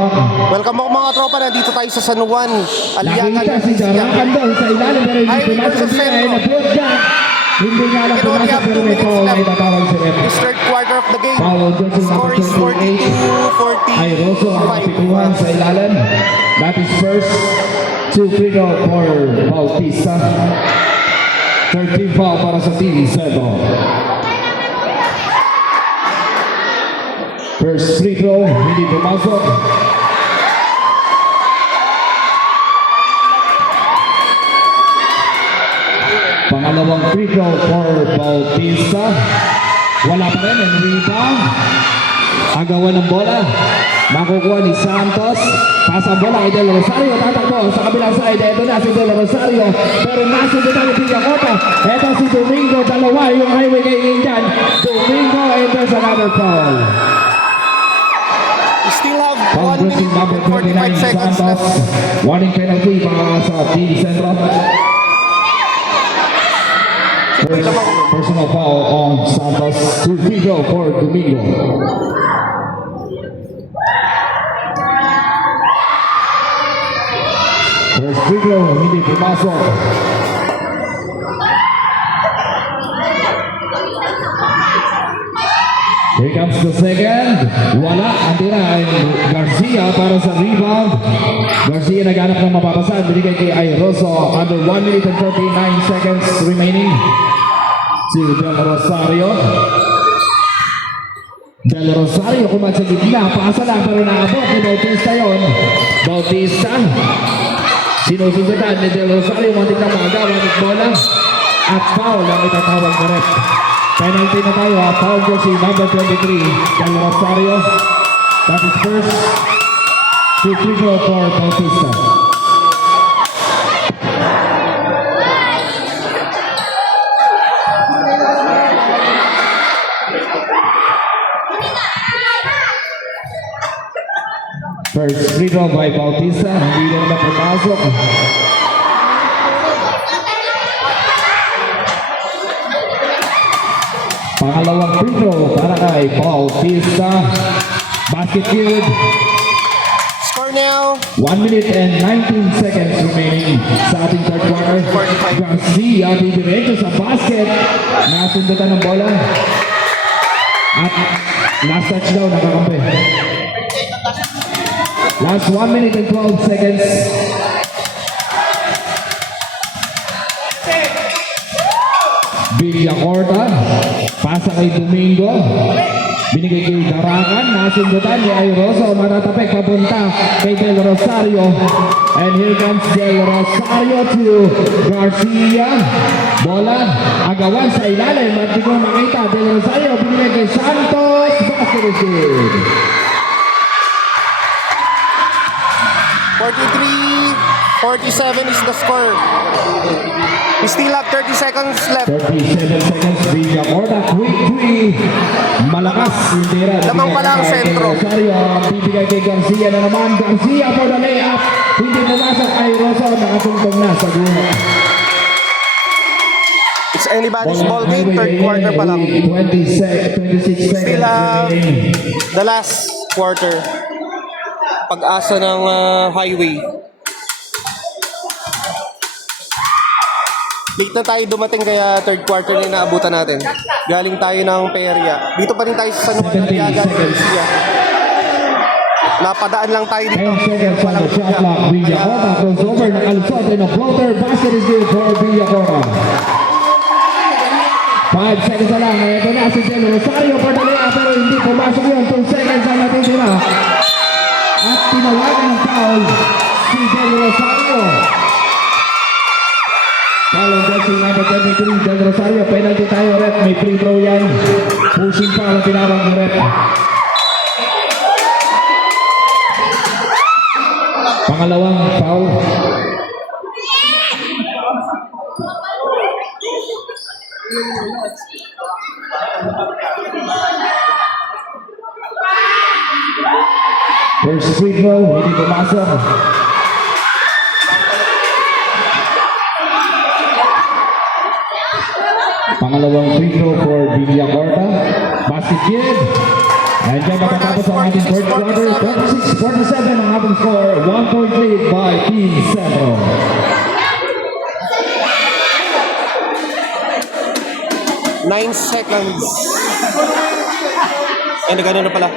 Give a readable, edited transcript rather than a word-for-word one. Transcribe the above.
clock. Welcome po mga tropa, nandito tayo sa San Juan, Aliaga. Nakita si Jarakan doon sa ilalim pero hindi pumasok siya ay na-block dyan. Hindi nga lang pumasok pero may foul na itatawag si Rep. This third quarter of the game. Foul Johnson Score is number 28. 42-45. Ay Rosso ang kapituhan sa ilalim. That is first to free throw for Bautista. 13 foul para sa Team Cedro. First free throw, hindi pumasok. Pangalawang free throw for Bautista. Wala pa rin, and rebound. Agawan ng bola. Makukuha ni Santos. Pasa bola kay Del Rosario. Tatakbo sa kabilang side. Ito na si Del Rosario. Pero nasunod na ni Villacota. Ito si Domingo. Dalawa yung highway kay Indian. Domingo, and there's another foul. We still have 1 Foul minute number and 45 29 seconds Santos. left. Warning penalty para sa Team Central. Personal foul on Santos. To free throw for Domingo. First free throw, hindi pumasok. Here comes the second. Wala. Ang tira ay Garcia para sa rebound. Garcia naghanap ng mapapasan. Binigay kay Airoso. Under 1 minute and 39 seconds remaining. Si Del Rosario. Del Rosario kumat sa gitna. Pasa lang pero naabot ni Bautista yun. Bautista. Sinusundan ni Del Rosario. Muntik na maagawan at bola. At foul ang itatawag na rep. Penalty na tayo. Foul jersey number 23. Del Rosario. That is first. Free throw for Bautista. First free throw by Bautista. Hindi na napapasok. Pangalawang free throw para kay Bautista. Basket good. Score now. 1 minute and 19 seconds remaining sa ating third quarter. Garcia didiretso sa basket. Nasundatan ng bola. At last touchdown nakakampi. Last 1 minute and 12 seconds. Villacorta. Pasa kay Domingo. Binigay kay Darakan. Nasundutan ni Airoso. Matatapik papunta kay Del Rosario. And here comes Del Rosario to Garcia. Bola. Agawan sa ilalim. At di ko makita. Del Rosario. Binigay kay Santos. Basket is good. 43-47 is the score. We still have 30 seconds left. 37 seconds. Villacorta. Quick. Malakas. Tira. Lamang pala ang sentro. Rosario. Bibigay kay Garcia na naman. Garcia for the layup. Hindi pumasok kay Rosso. Nakatungtong na sa guna. It's anybody's ball game. Third quarter pa lang. 26 seconds Still have remaining. the last quarter. Pag-asa ng highway. Late na tayo dumating kaya third quarter na inaabutan natin. Galing tayo ng Peria. Dito pa rin tayo sa San Juan, 17 Aliaga, seconds. Garcia. Napadaan lang tayo dito. 10 seconds on the shot clock. Villacorta crossover. Nakalusot in a floater. Basket is good for Villacorta. 5 seconds na lang. Ito na si Del Rosario for the layup pero hindi pumasok yun. 2 seconds ang natitira. At tinawagan ng foul si Del Rosario. Foul on jersey number 23, Del Rosario. Penalty tayo, rep. May free throw yan. Pushing foul ang tinawag ng rep. Pangalawang foul. First free throw, hindi pumasok. Pangalawang free throw for Villacorta. Basket kid. And dyan matatapos ang ating fourth quarter, 46-47 ang ating score, 1-point lead by Team Centro. 9 seconds. Ay, nagano na pala.